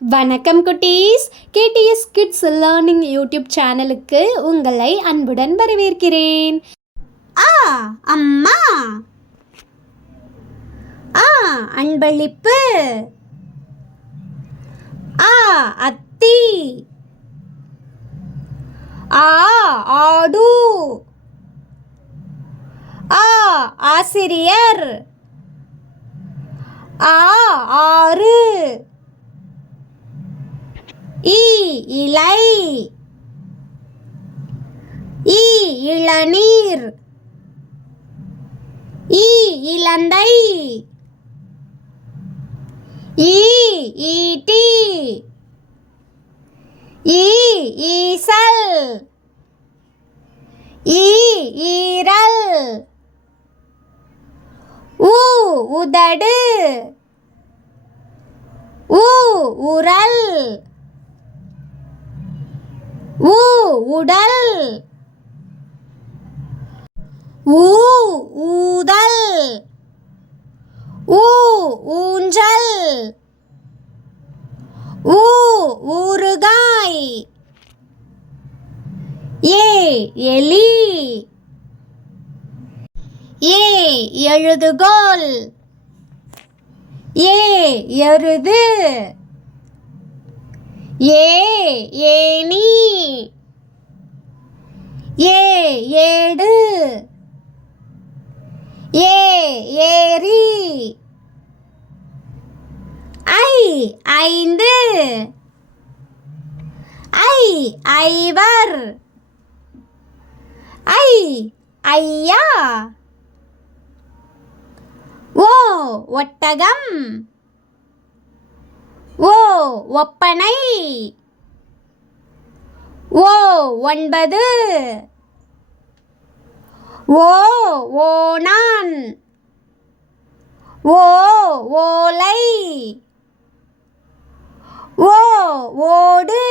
வணக்கம் குட்டீஸ். KDS kids learning YouTube சேனலுக்கு உங்களை அன்புடன் வரவேற்கிறேன். ஆ அம்மா, ஆ அன்பளிப்பு, ஆ அத்தி, ஆ ஆடு, ஆ ஆசிரியர், ஆ ஆறு, இ இலை, இ இளநீர், இ இலந்தை, ஈ ஈட்டி, ஈ ஈசல், ஈ ஈரல், ஊ உதடு, ஊ உரல், ஊ உடல், ஊ ஊதல், ஊ ஊஞ்சல், ஊ ஊறுகாய், ஏ எலி, ஏ எழுதுகோல், ஏ எருது, ஏ ஏணி, ஏ ஏடு, ஏ ஏரி, ஐ ஐந்து, ஐ ஐவர், ஐ ஐயா, ஓ ஒட்டகம், ஓ ஒப்பனை, ஓ ஒன்பது, ஓ ஓணான், ஓ ஓலை, ஓ ஓடு,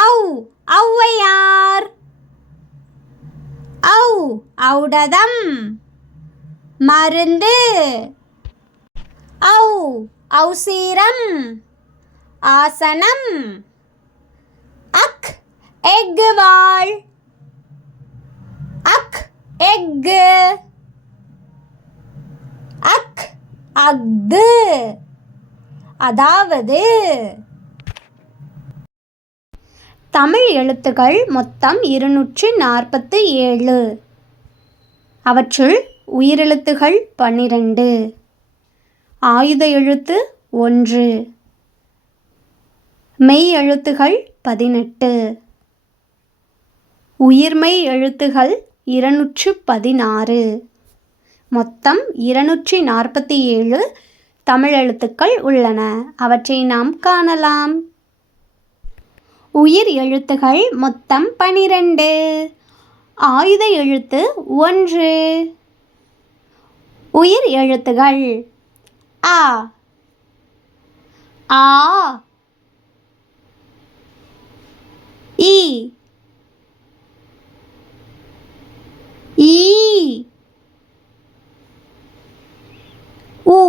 ஔ ஔவையார், ஔ ஔடதம் மருந்து, ஔ ஔசீரம் ஆசனம், அக் எஃகு வாள், அக் எஃகு, அக் அஃது, அதாவது தமிழ் எழுத்துக்கள் மொத்தம் 247. அவற்றுள் உயிரெழுத்துகள் 12, ஆயுத எழுத்து 1, மெய் எழுத்துகள் 18, உயிர்மெய் எழுத்துகள் 216. மொத்தம் 247 தமிழ் எழுத்துக்கள் உள்ளன. அவற்றை நாம் காணலாம். உயிர் எழுத்துகள் மொத்தம் 12, ஆயுத எழுத்து 1. உயிர் எழுத்துகள் ஆ, ஆ, இ, ஈ, உ,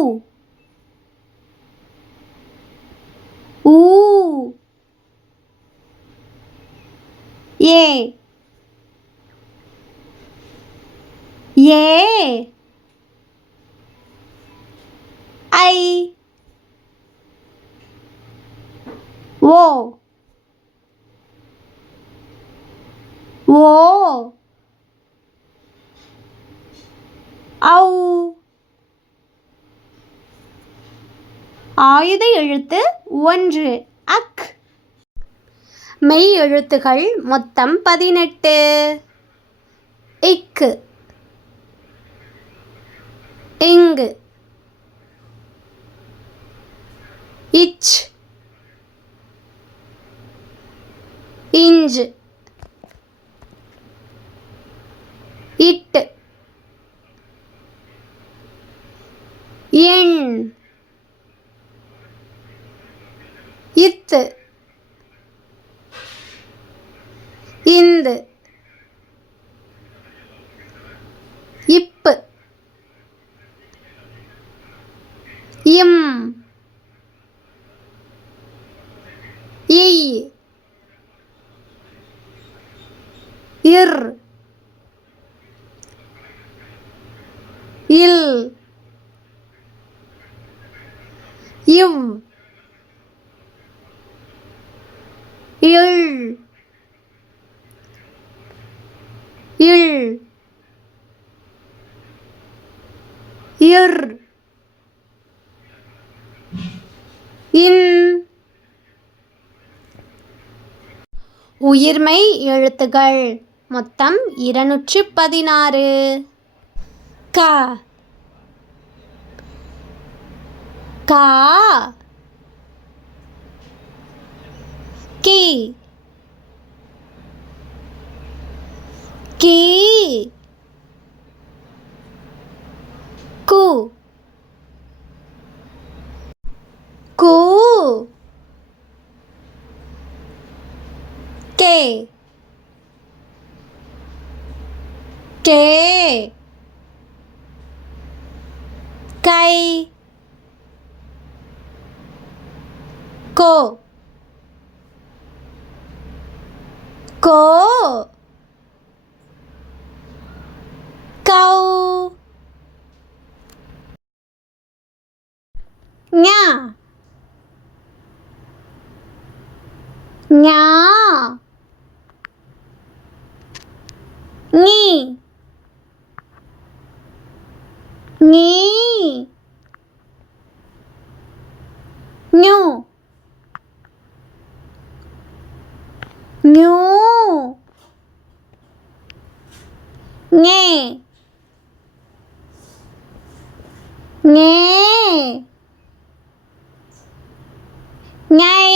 ஊ, ஏ, ஏ, ஐ, ஓ, ஓ, ஔ. ஆயுத எழுத்து 1 அக். மெய் எழுத்துகள் மொத்தம் 18, இக்கு, இங்கு, இச், இஞ்சு, இட்டு, எண், இத்து, இந்து, இப்பு, இம், இர் இல் இவ் இள் இள் இர் இன் உயிர்மெய் எழுத்துகள் மொத்தம் 216. க கா கி கி கு கு கே கே கை கோ கோ கௌ ஞா ஞா நீ நீ ஞு ஞு ஞே ஞே ஞை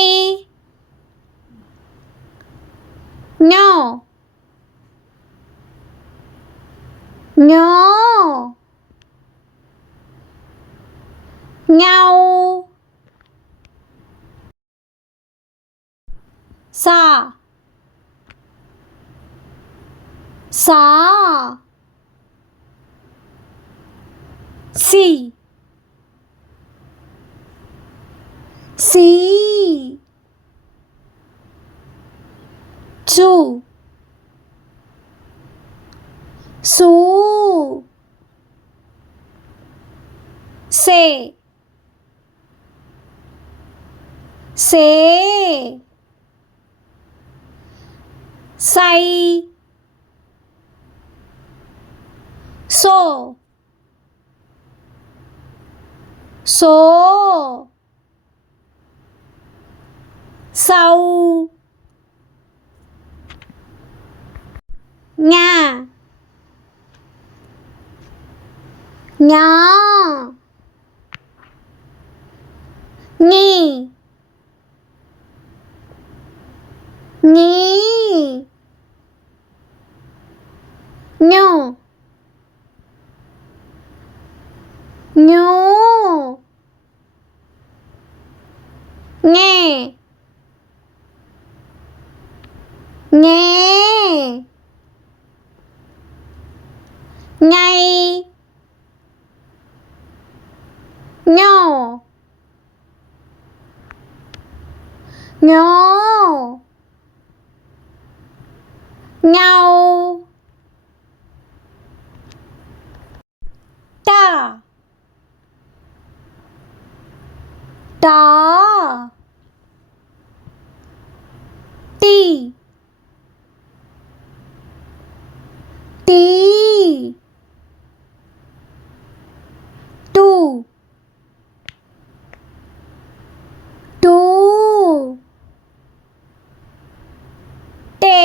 ஞோ ஞோ ஞௌ சா சா சி சி சு சு சே சே சை சோ சோ சௌ ஞா ஞா நீ நீ ஞு ஞு ஞே ஞே ஞை ஞோ ஞோ ஞௌ டா டா டி டி டு டு டே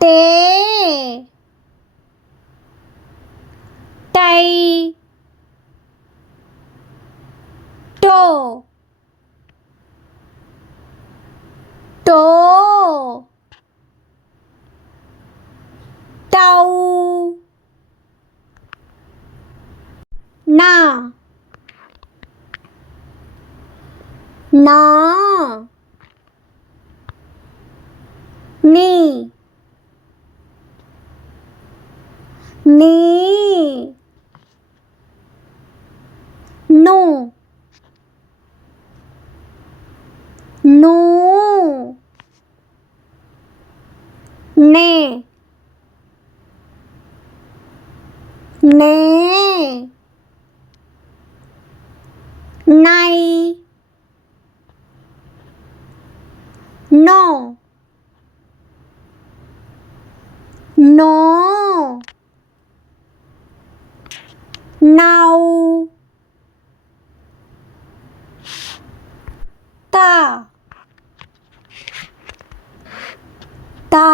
டே டை டோ டோ டௌ நா நா நீ நீ நு நு நை நோ நோ நௌ தா தா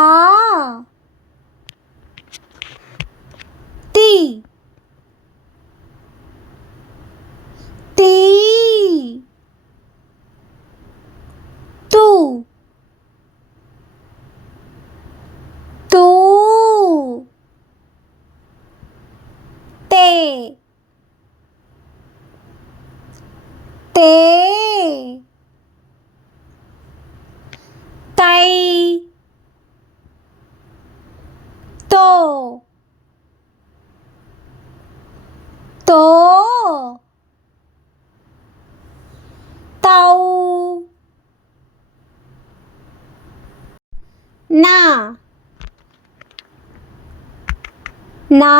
தி தி து து தே தே தை தோ தோ தௌ நா நா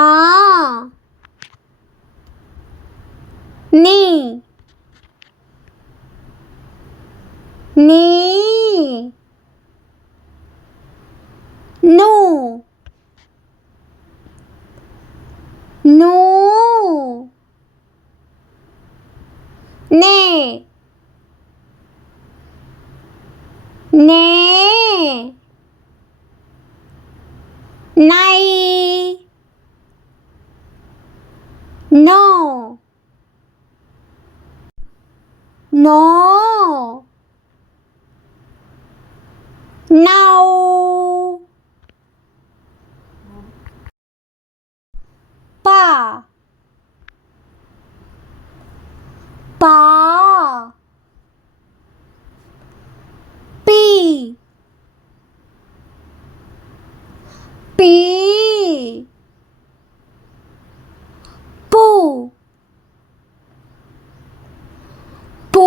நீ நீ நு நூ நே நே நை நோ நோ நௌ பா பா பி பி பூ பூ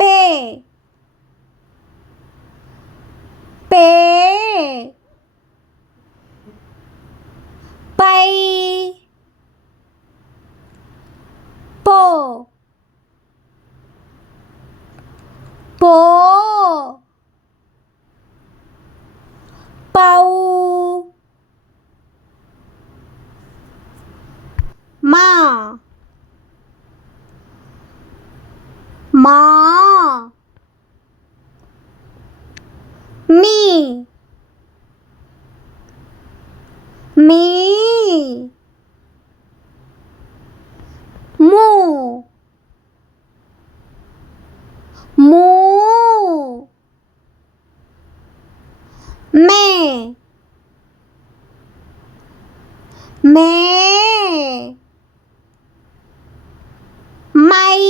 பே பே பை போ போ பௌ மா மா மீ மீ மூ மூ மே மே மை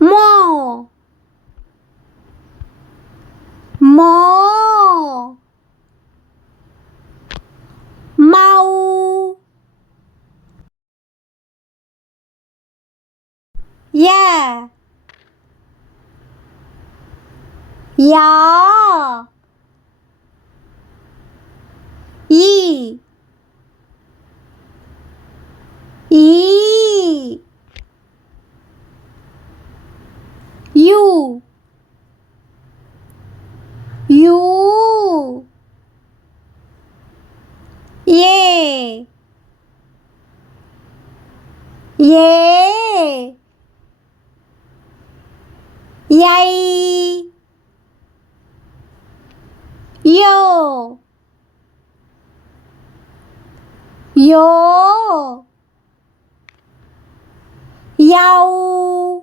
மோ மோ mau ya ya i you ye ye yay yo yo yau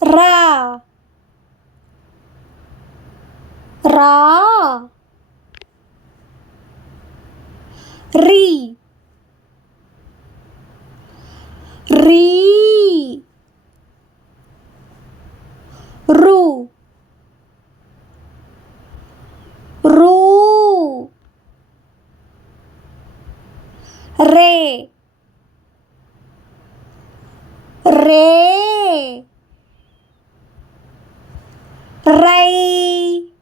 ra ra ri ri ru ru re re rai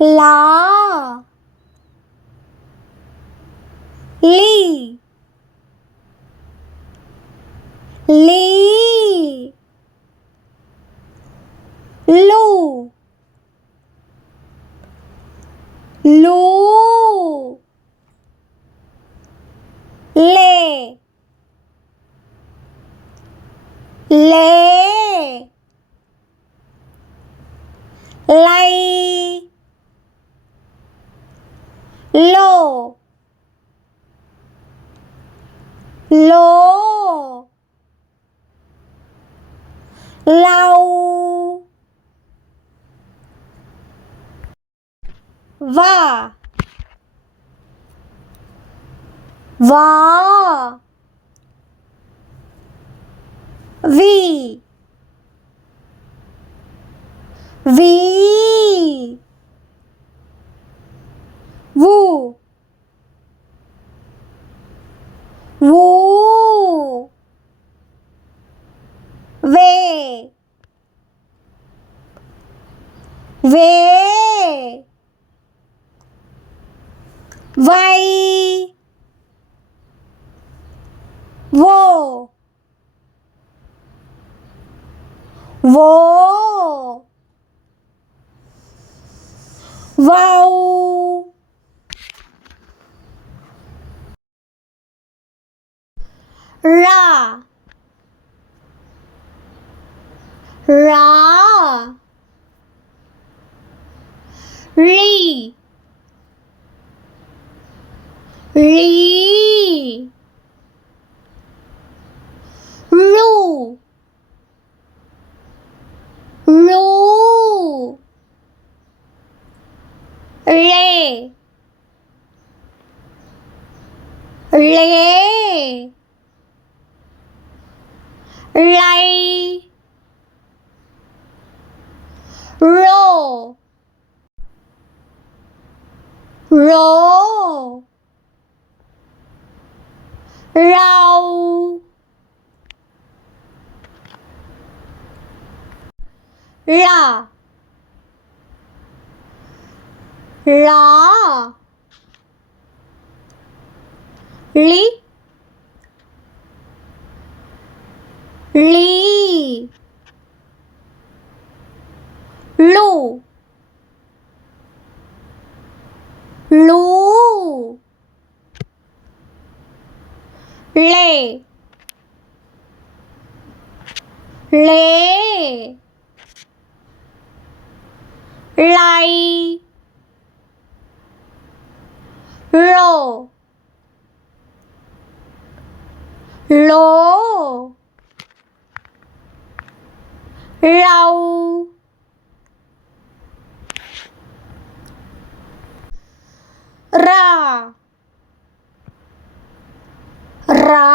law Lee Lee Lu Lu Leh Leh lie low low love வா வா we we வு வு வே வே வை வோ வோ வௌ ரா ரா ரீ ரீ ரு ரு ரே லே லை row row ரௌ லா லா லி லீ லு லூ லே லே லை row low love ரா ரா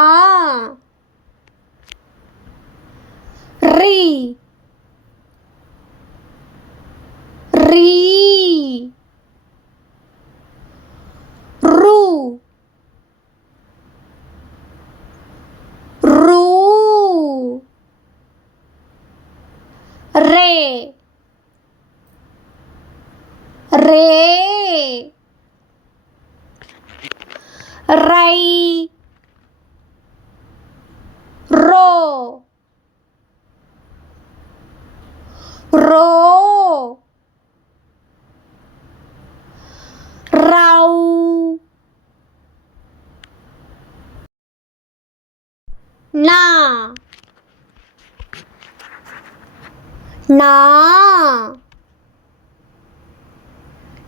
ரீ ரீ ரு ரு ரே ரே ரை ரோ ரோ ரௌ நா நா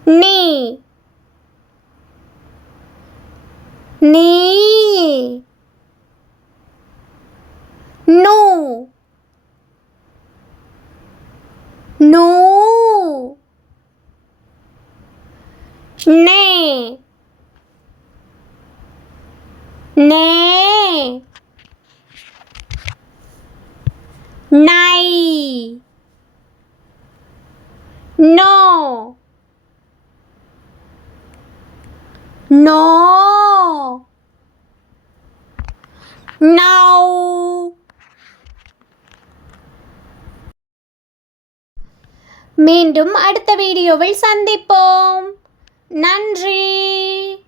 நீ நீ நு நு நே நே நை நோ நோ நௌ மீண்டும் அடுத்த வீடியோவில் சந்திப்போம். நன்றி.